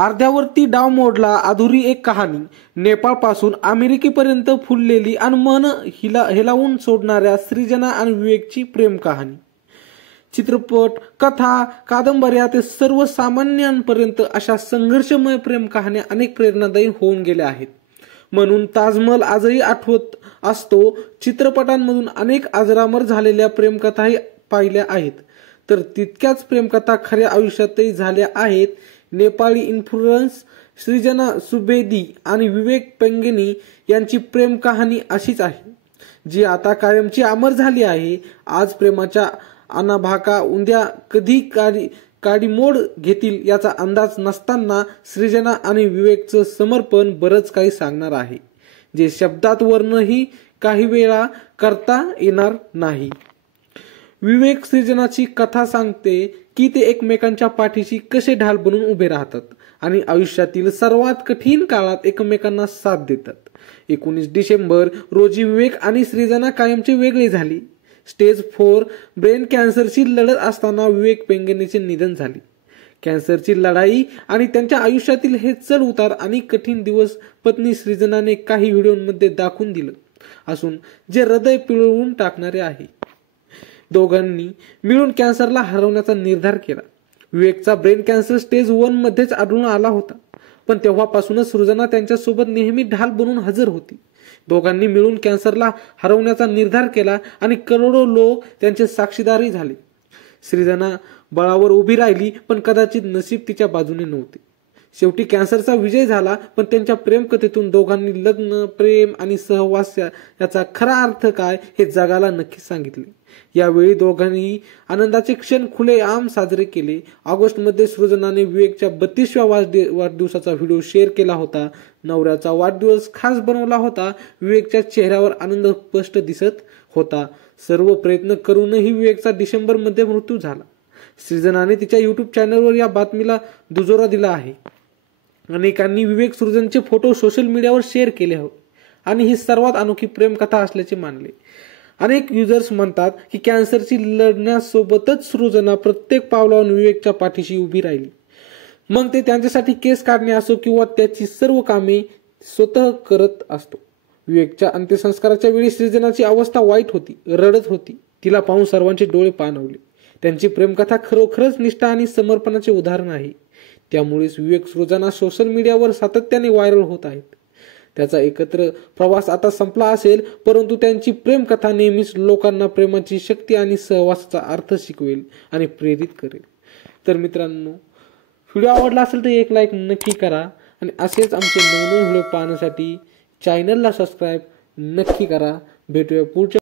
अर्ध्यावरती डाव मोडला अधुरी एक कहाणी। नेपाळपासून अमेरिकेपर्यंत फुललेली आणि मन हेलावून सोडणाऱ्या सृजना आणि विवेकची प्रेम कहाणी। चित्रपट, कथा, कादंबऱ्या ते सर्वसामान्यांपर्यंत अशा संघर्षमय प्रेम कहाण्या अनेक प्रेरणादायी होऊन गेल्या आहेत। म्हणून ताजमहल आजही आठवत असतो। चित्रपटांमधून अनेक अजरामर झालेल्या प्रेमकथाही पाहिल्या आहेत, तर तितक्याच प्रेमकथा खऱ्या आयुष्यातही झाल्या आहेत। नेपाळी इन्फ्लुएन्स सृजना सुवेदी आणि विवेक पेंगेनी यांची प्रेम कहाणी अशीच आहे, जी आता कायमची अमर झाली आहे। आज प्रेमाच्या अनाभाका उद्या कधी काडीमोड घेतील याचा अंदाज नसताना सृजना आणि विवेकचं समर्पण बरंच काही सांगणार आहे, जे शब्दात वर्णनही काही वेळा करता येणार नाही। विवेक सृजनाची कथा सांगते की ते एकमेकांच्या पाठीशी कसे ढाल बनून उभे राहतात आणि आयुष्यातील सर्वात कठीण काळात एकमेकांना साथ देतात। 19 डिसेंबर रोजी विवेक आणि सृजना कायमचे वेगळे झाली। स्टेज 4 ब्रेन कॅन्सरशी लढत असताना विवेक पेंगेनीचे निधन झाले। कॅन्सरची लढाई आणि त्यांच्या आयुष्यातील हे चढ उतार आणि कठीण दिवस पत्नी सृजनाने काही व्हिडिओमध्ये दाखवून दिलं असून जे हृदय पिळवून टाकणारे आहे। दोघांनी मिळून कॅन्सरला हरवण्याचा निर्धार केला। विवेकचा ब्रेन कॅन्सर स्टेज 1 मध्येच आढळून आला होता, पण तेव्हापासूनच सृजना त्यांच्यासोबत नेहमी ढाल बनून हजर होती। दोघांनी मिळून कॅन्सरला हरवण्याचा निर्धार केला आणि करोडो लोक त्यांचे साक्षीदारही झाले। सृजना बळावर उभी राहिली, पण कदाचित नशीब तिच्या बाजूने नव्हते। शेवटी कॅन्सरचा विजय झाला, पण त्यांच्या प्रेमकथेतून दोघांनी लग्न, प्रेम आणि सहवास याचा खरा अर्थ काय हे जगाला नक्की सांगितले। यावेळी दोघांनी आनंदाचे क्षण खुलेआम साजरे केले। ऑगस्टमध्ये सृजनाने विवेकच्या 32व्या वाढदिवसाचा व्हिडिओ शेअर केला होता। नवऱ्याचा वाढदिवस खास बनवला होता। विवेकच्या चेहऱ्यावर आनंद स्पष्ट दिसत होता। सर्व प्रयत्न करूनही विवेकचा डिसेंबरमध्ये मृत्यू झाला। सृजनाने तिच्या युट्यूब चॅनलवर या बातमीला दुजोरा दिला आहे। अनेकांनी विवेक सृजनचे फोटो सोशल मीडियावर शेअर केले आणि ही सर्वात अनोखी प्रेमकथा असल्याचे मानले। अनेक युजर्स म्हणतात की कॅन्सरशी लढण्यासोबतच सृजना प्रत्येक पावलावर विवेकच्या पाठीशी उभी राहिली, मग ते त्यांच्यासाठी केस काढणे असो किंवा त्याची सर्व कामे स्वतः करत असतो। विवेकच्या अंत्यसंस्काराच्या वेळी सृजनाची अवस्था वाईट होती, रडत होती। तिला पाहून सर्वांचे डोळे पाणावले। त्यांची प्रेमकथा खरोखरच निष्ठा आणि समर्पणाचे उदाहरण आहे। त्यामुळेच विवेक सृजना सोशल मीडियावर सातत्याने व्हायरल होत आहेत। त्याचा एकत्र प्रवास आता संपला असेल, परंतु त्यांची प्रेमकथा नेहमीच लोकांना प्रेमाची शक्ती आणि सहवासाचा अर्थ शिकवेल आणि प्रेरित करेल। तर मित्रांनो, व्हिडिओ आवडला असेल तर एक लाईक नक्की करा आणि असेच आमचे नवनवीन व्हिडिओ पाहण्यासाठी चॅनलला सबस्क्राईब नक्की करा। भेटूया पुढच्या